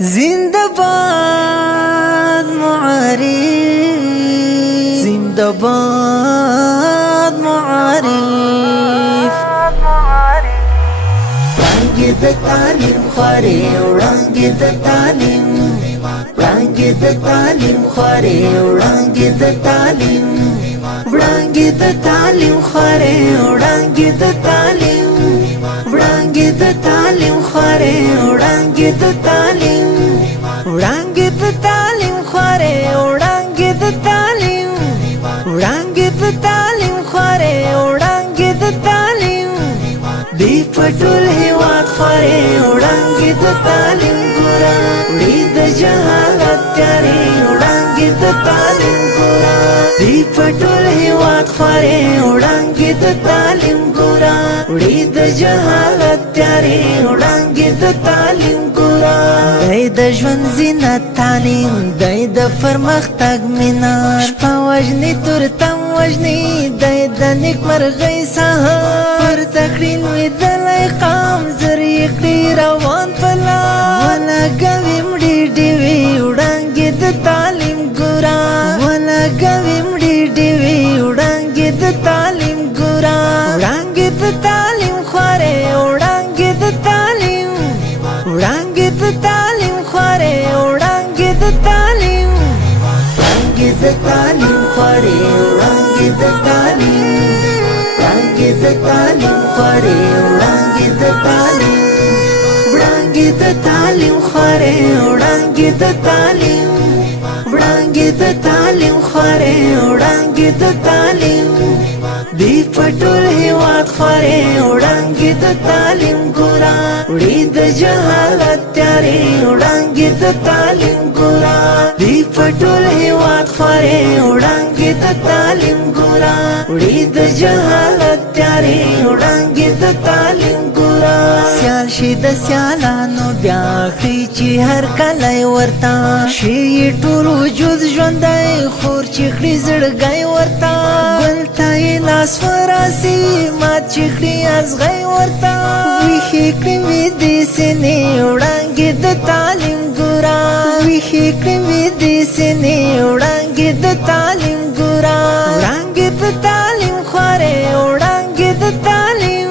जिंदाबाद मुआरिफ, जिंदाबाद मुआरिफ। वړاندې د تعلیم خورې وړاندې د تعلیم، وړاندې د تعلیم خورې وړاندې د تعلیم، وړاندې د تعلیم خورې وړاندې د تعلیم، وړاندې د تعلیم خورې وړاندې د تعلیم، وړاندې د تعلیم خورې وړاندې د تعلیم، وړاندې د تعلیم خورې وړاندې د تعلیم، دی پټول هیواد خورې وړاندې د تعلیم ګورا، وړي د جهالت تیارې وړاندې د تعلیم ګورا، دی پټول هیواد خورې وړاندې د تعلیم ګورا، وړي د جهالت تیارې وړاندې د تعلیم ګورا، دی د ژوند زینت تعلیم، دی د پرمختګ مینار، شپه وژني تورتم وژني، دی د نیکمرغۍ ساحه، پر تکړین ویدلی قام زرې کړي روان په لار، ولګوي مړي ډیوې وړاندې د تعلیم ګورا، ولګوي مړي ډیوې وړاندې د تعلیم ګورا، وړاندې د تعلیم خورې وړاندې د تعلیم، وړاندې د تعلیم خورې وړاندې د تعلیم، وړاندې د تعلیم خورې وړاندې د تعلیم، وړاندې د تعلیم خورې وړاندې د تعلیم، وړاندې د تعلیم خورې وړاندې د تعلیم، وړاندې د تعلیم خورې وړاندې د تعلیم، دی پټول هیواد خورې وړاندې د تعلیم ګورا، وړي د جهالت تیارې وړاندې د تعلیم ګورا، دی پټول هیواد خورې وړاندې د تعلیم ګورا، وړي د جهالت تیارې وړاندې د تعلیم ګورا، سیال شي د سیالانو بیا خري چې هر کلی ورته شي ټول وجود ژوندی خور چې کړي زړګی ورته، ګل ته یې لاس وراسي مات چې کړي ازغی ورته، ویښې کړي ویدې سینې وړاندې د تعلیم ګورا، ویښې کړي ویدې سینې وړاندې د تعلیم ګورا، وړاندې د تعلیم خورې وړاندې د تعلیم،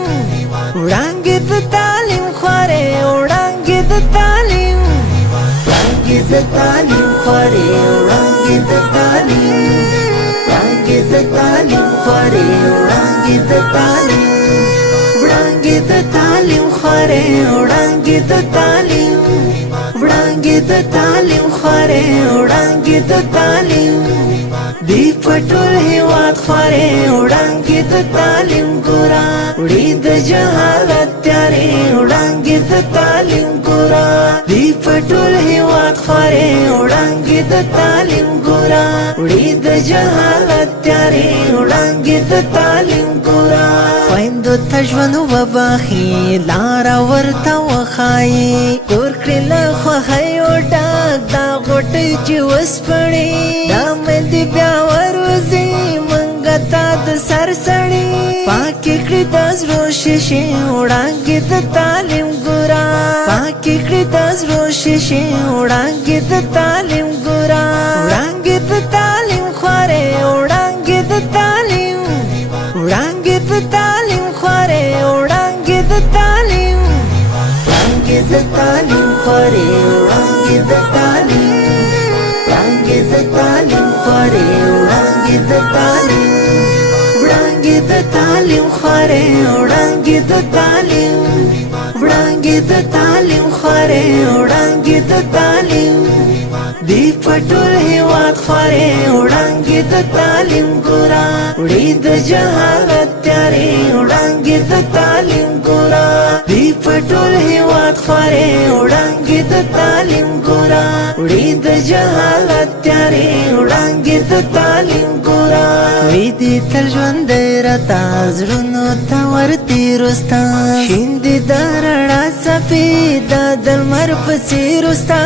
وړاندې د تعلیم خورې وړاندې د تعلیم، وړاندې د تعلیم خورې وړاندې د تعلیم، وړاندې د تعلیم خورې وړاندې د تعلیم، وړاندې د تعلیم خورې وړاندې د تعلیم، وړاندې د تعلیم خورې وړاندې د تعلیم، دی پټول هیواد خورې وړاندې د تعلیم ګورا، وړي د جهالت تیارې وړاندې د تعلیم ګورا، دی پټول هیواد خورې وړاندې د تعلیم ګورا، وړي د جهالت تیارې وړاندې د تعلیم ګورا، خویندو ته ژوند وبخي لاره ورته وښایي، کور کړي له خوښیو ډک دا غوټۍ چې وسپړي، دا مندې بیا وروځي منګه تا د سر سړي، پاکې کړي د زړو شیشې وړاندې د تعلیم ګورا، پاکې کړي د زړو شیشې وړاندې د تعلیم ګورا، وړاندې د تعلیم خورې وړاندې د تعلیم، وړاندې د تعلیم خورې وړاندې د تعلیم، وړاندې د تعلیم خورې وړاندې د تعلیم، وړاندې د تعلیم خورې وړاندې د تعلیم، وړاندې د تعلیم خورې وړاندې د تعلیم، وړاندې د تعلیم خورې وړاندې د تعلیم، دی پټول هیواد خورې وړاندې د تعلیم ګورا، وړي د جهالت تیارې وړاندې د تعلیم ګورا، دی پټول هیواد خورې وړاندې د تعلیم ګورا، وړي د جهالت تیارې وړاندې د تعلیم ګورا، وی دې تل ژوندی راته زړونو ته ورتېرو ستا، شیندې د رڼا څپې دا د لمر په څېر ستا،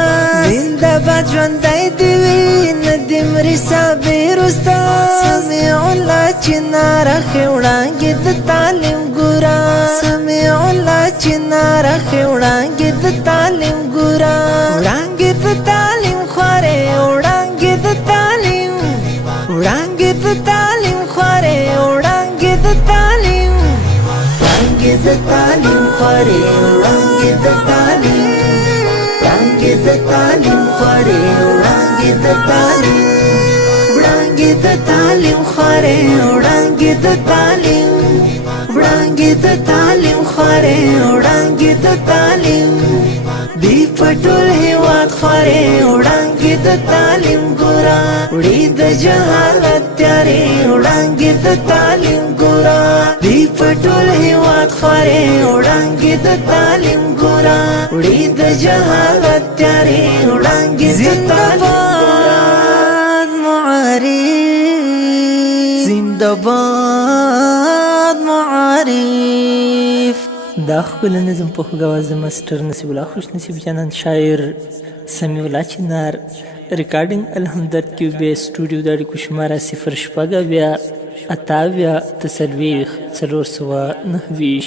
زنده‌باد ژوندی دې وي نه دې مري صابر ستا، سمیع الله چې ناره ښې وړاندې د تعلیم ګورا، سمیع الله چې ناره ښې وړاندې د تعلیم ګورا، وړاندې خوري وړانګې د تعلیم وړانګې د تعلیم خوري وړانګې د تعلیم وړانګې د تعلیم خوري وړانګې د تعلیم وړانګې د تعلیم خوري وړانګې د تعلیم دی پټول هیواد خوري وړانګې د تعلیم ګورا وړي د جهالت تیارې وړانګې د تعلیم ګورا دی پټول هیواد خوري وړانګې د تعلیم ګورا وړي د جهالت تیارې وړانګې د تعلیم معارف زنده‌باد معارف دا خپل نظم په غواز ماستر نصیب الله خوش نصیب جانان شاعر سمیع الله چنار ریکارډینګ الحمدرد کیوبه سټوډیو د اړیکو شماره 0 شپږ بیا 28 تسلويخ 409